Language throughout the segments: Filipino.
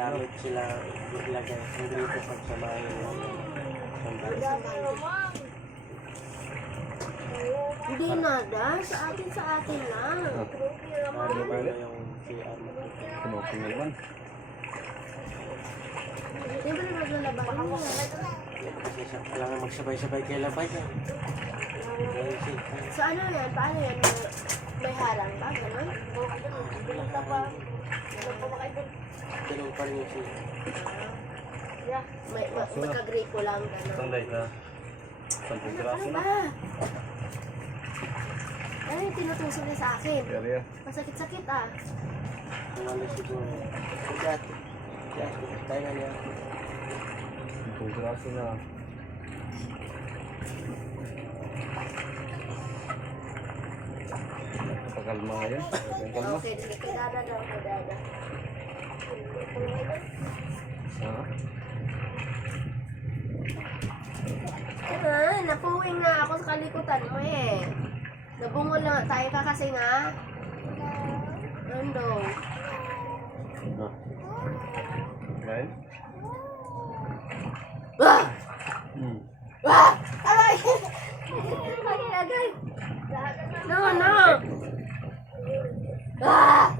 gamit sila ilagay. Hindi ito pagsamahin ng sandali. Hindi nada, sa atin lang. Ano ba na yung CR mo? Smoking naman. Hindi ba na maglalabahan mo? Kasi kailangan magsabay-sabay kayo labay ka. So ano yan? Paano yan? May harang ba? Ganun? Pinunta pa. Ganun pa rin yung CR. Magka-gripo lang. Ganun. Sunday na. 10 piraso Ano na. ba? Ano yung tinutusok niya sa akin? Area. Masakit-sakit ah. Ano siguro. Kaya tayo na niya. 10 piraso na. Pakalma yan. Ang kalma. Okay, kaya daw. Napuwing nga ako sa kalikutan mo eh. Nabungol lang tayo ka kasi nga. Ano? Right? Ah! Ah! Aray! Agay! No! Ah!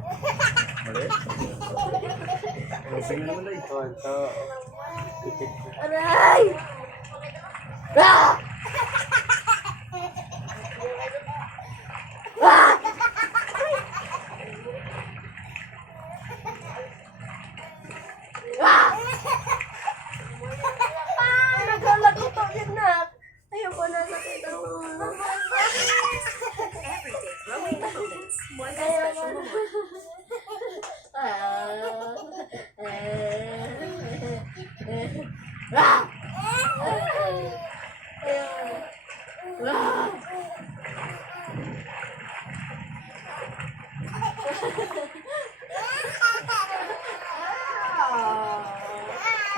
Mali? Lasing naman na ito. Ito. Aray! Ah! Ah! Ah! Nagkalaguto yun na. Ayoko na sakit ang ulo.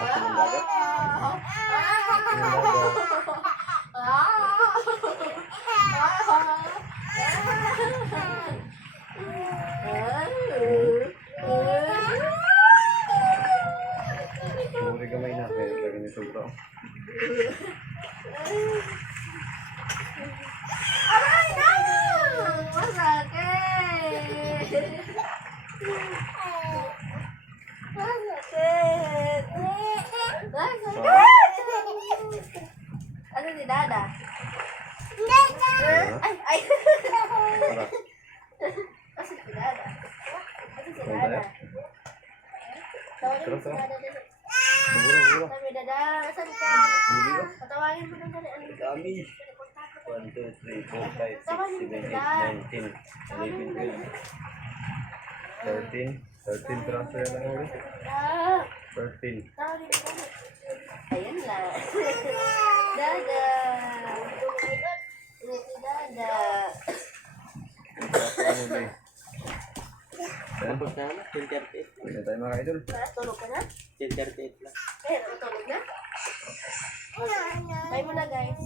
Asin ng dagat. Sumuri kamay na. Kaya lagi ni sobra. Aray na! Masakit! Masakit! Ano si Dada? Ay! Tara. Kasi si Dada. Kasi si Saan Dada. tayo? Tawagin mo si Tara. Dada. Buro. Sabi Dada, saan ka? Patawagin mo ng Dada. Dami. 1, 2, 3, 4, 5, 6, 7, 8, 9, 10, 11, 12, 13 piraso yan ang uli. Ah! 13. Tawagin mo na. Ayun lang. Dada. Si Dada. Piraso ang uli. Ayan. Tapos na ano? 10:38. Hindi na tayo mga idol. Tulog ka na? 10:38 lang. Ayun, tulog na? Bye mo na guys.